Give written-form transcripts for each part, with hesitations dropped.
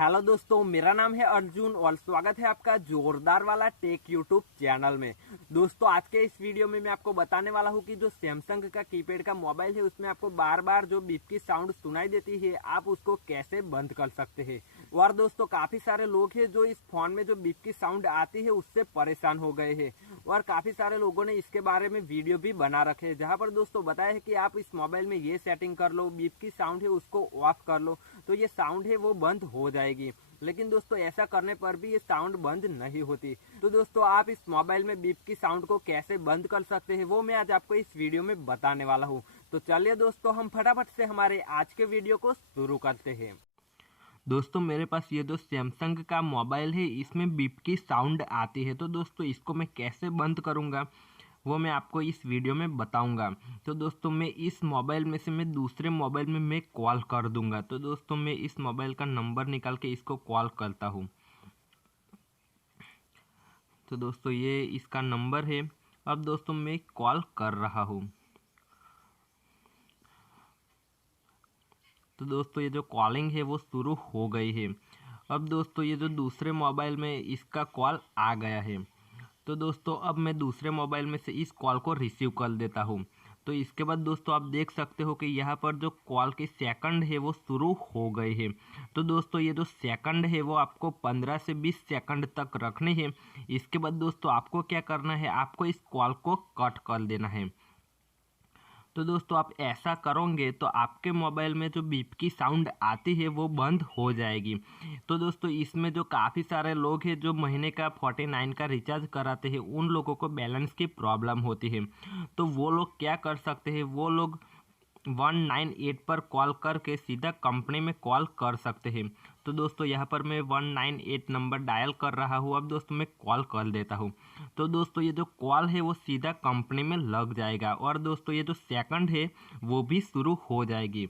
Hello दोस्तों, मेरा नाम है अर्जुन और स्वागत है आपका जोरदार वाला टेक यूट्यूब चैनल में। दोस्तों, आज के इस वीडियो में मैं आपको बताने वाला हूं कि जो सैमसंग का कीपैड का मोबाइल है उसमें आपको बार बार जो बीप की साउंड सुनाई देती है, आप उसको कैसे बंद कर सकते हैं। और दोस्तों, काफी सारे लोग हैं जो इस फोन में जो बीप की साउंड आती है उससे परेशान हो गए हैं और काफी सारे लोगों ने इसके बारे में वीडियो भी बना रखे हैं, जहां पर दोस्तों बताया है कि आप इस मोबाइल में ये सेटिंग कर लो, बीप की साउंड है उसको ऑफ कर लो तो ये साउंड है वो बंद हो जाएगी। लेकिन दोस्तों, ऐसा करने पर भी ये साउंड बंद नहीं होती। तो दोस्तों, आप इस मोबाइल में बीप की साउंड को कैसे बंद कर सकते हैं वो मैं आज आपको इस वीडियो में बताने वाला हूँ। तो चलिए दोस्तों, हम फटाफट से हमारे आज के वीडियो को शुरू करते हैं। दोस्तों, मेरे पास ये जो सैमसंग का मोबाइल है इसमें बीप की साउंड आती है। तो दोस्तों, इसको मैं कैसे बंद करूँगा वो मैं आपको इस वीडियो में बताऊंगा। तो दोस्तों, मैं इस मोबाइल में से मैं दूसरे मोबाइल में मैं कॉल कर दूंगा। तो दोस्तों, मैं इस मोबाइल का नंबर निकाल के इसको कॉल करता हूँ। तो दोस्तों, ये इसका नंबर है। अब दोस्तों, मैं कॉल कर रहा हूँ। तो दोस्तों, ये जो कॉलिंग है वो शुरू हो गई है। अब दोस्तों, ये जो दूसरे मोबाइल में इसका कॉल आ गया है। तो दोस्तों, अब मैं दूसरे मोबाइल में से इस कॉल को रिसीव कर देता हूँ। तो इसके बाद दोस्तों, आप देख सकते हो कि यहाँ पर जो कॉल के सेकंड है वो शुरू हो गए हैं। तो दोस्तों, ये जो सेकंड है वो आपको 15 से 20 सेकंड तक रखने हैं। इसके बाद दोस्तों, आपको क्या करना है, आपको इस कॉल को कट कर देना है। तो दोस्तों, आप ऐसा करोगे तो आपके मोबाइल में जो बीप की साउंड आती है वो बंद हो जाएगी। तो दोस्तों, इसमें जो काफ़ी सारे लोग हैं जो महीने का 49 का रिचार्ज कराते हैं, उन लोगों को बैलेंस की प्रॉब्लम होती है। तो वो लोग क्या कर सकते हैं, वो लोग 198 पर कॉल करके सीधा कंपनी में कॉल कर सकते हैं। तो दोस्तों, यहाँ पर मैं 198 नंबर डायल कर रहा हूँ। अब दोस्तों, मैं कॉल कर देता हूँ। तो दोस्तों, ये जो कॉल है वो सीधा कंपनी में लग जाएगा और दोस्तों, ये जो सेकंड है वो भी शुरू हो जाएगी।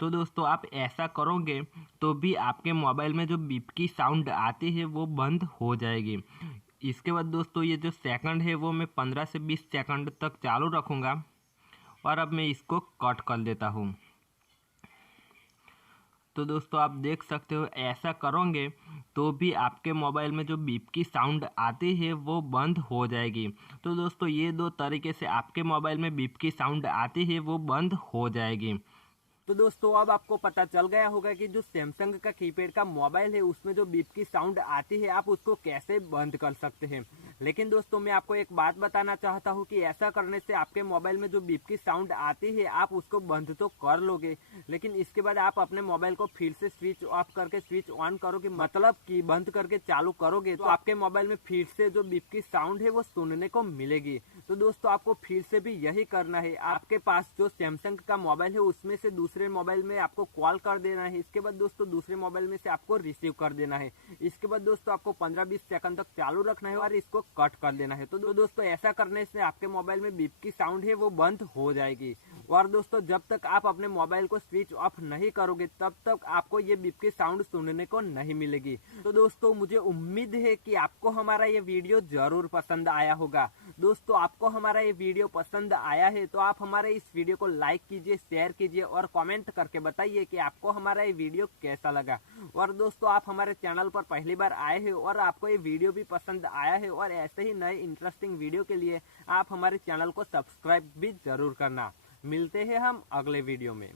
तो दोस्तों, आप ऐसा करोगे तो भी आपके मोबाइल में जो बीप की साउंड आती है वो बंद हो जाएगी। इसके बाद दोस्तों, ये जो सेकंड है वो मैं 15 से 20 सेकंड तक चालू रखूँगा और अब मैं इसको कट कर देता हूँ। तो दोस्तों, आप देख सकते हो ऐसा करोगे तो भी आपके मोबाइल में जो बीप की साउंड आती है वो बंद हो जाएगी। तो दोस्तों, ये दो तरीके से आपके मोबाइल में बीप की साउंड आती है वो बंद हो जाएगी। तो दोस्तों, अब आपको पता चल गया होगा कि जो सैमसंग का कीपैड का मोबाइल है उसमें जो बीप की साउंड आती है आप उसको कैसे बंद कर सकते हैं। लेकिन दोस्तों, मैं आपको एक बात बताना चाहता हूं कि ऐसा करने से आपके मोबाइल में जो बीप की साउंड आती है आप उसको बंद तो कर लोगे, लेकिन इसके बाद आप अपने मोबाइल को फिर से स्विच ऑफ करके स्विच ऑन करोगे, मतलब कि बंद करके चालू करोगे, तो आपके मोबाइल में फिर से जो बीप की साउंड है वो सुनने को मिलेगी। तो दोस्तों, आपको फिर से भी यही करना है। आपके पास जो सैमसंग का मोबाइल है उसमें से दूसरे मोबाइल में आपको कॉल कर देना है। इसके बाद दोस्तों, दूसरे मोबाइल में से आपको रिसीव कर देना है। इसके बाद दोस्तों, आपको 15-20 सेकंड तक चालू रखना है और इसको कट कर देना है। तो दोस्तों, ऐसा करने से आपके मोबाइल में बीप की साउंड है वो बंद हो जाएगी। और दोस्तों, जब तक आप अपने मोबाइल को स्विच ऑफ नहीं करोगे तब तक आपको ये बीप की साउंड सुनने को नहीं मिलेगी। तो दोस्तों, मुझे उम्मीद है कि आपको हमारा ये वीडियो जरूर पसंद आया होगा। दोस्तों, आपको हमारा ये वीडियो पसंद आया है तो आप हमारे इस वीडियो को लाइक कीजिए, शेयर कीजिए और कमेंट करके बताइए कि आपको हमारा ये वीडियो कैसा लगा। और दोस्तों, आप हमारे चैनल पर पहली बार आए हैं और आपको ये वीडियो भी पसंद आया है और ऐसे ही नए इंटरेस्टिंग वीडियो के लिए आप हमारे चैनल को सब्सक्राइब भी जरूर करना। मिलते हैं हम अगले वीडियो में।